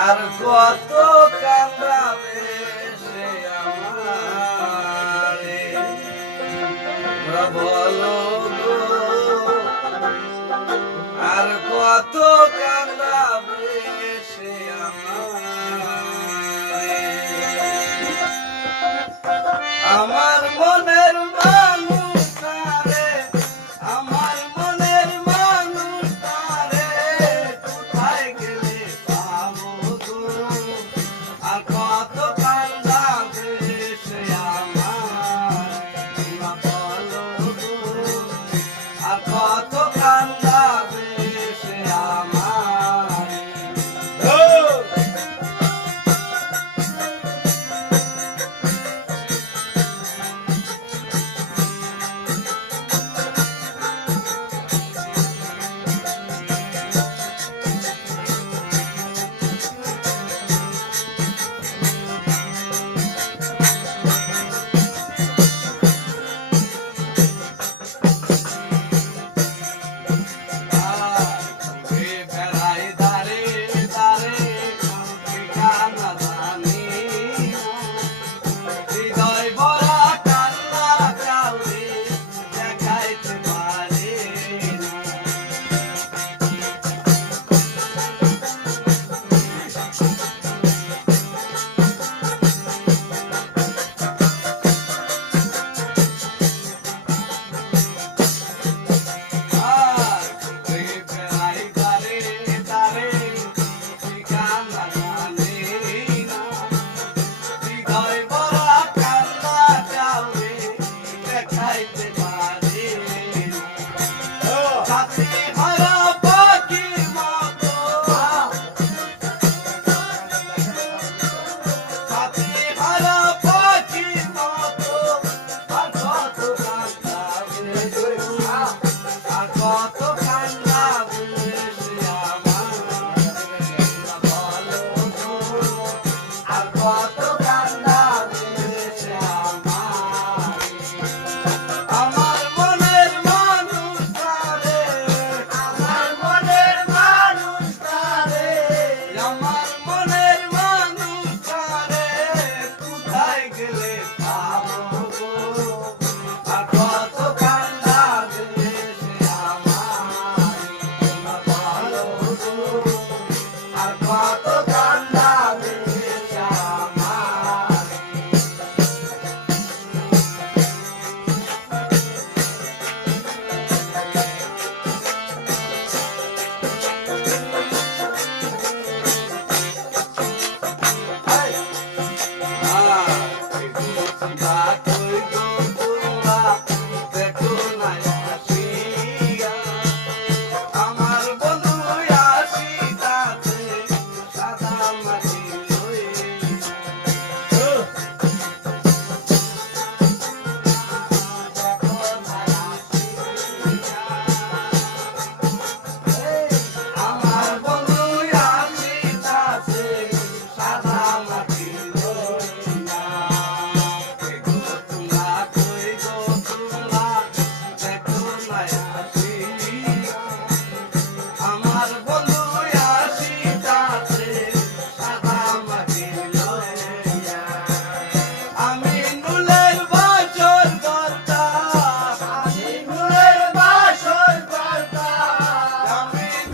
আর কত কান্দাবে সে আমারে? বলো আর কত কান্দাবে সে আমারে? আমার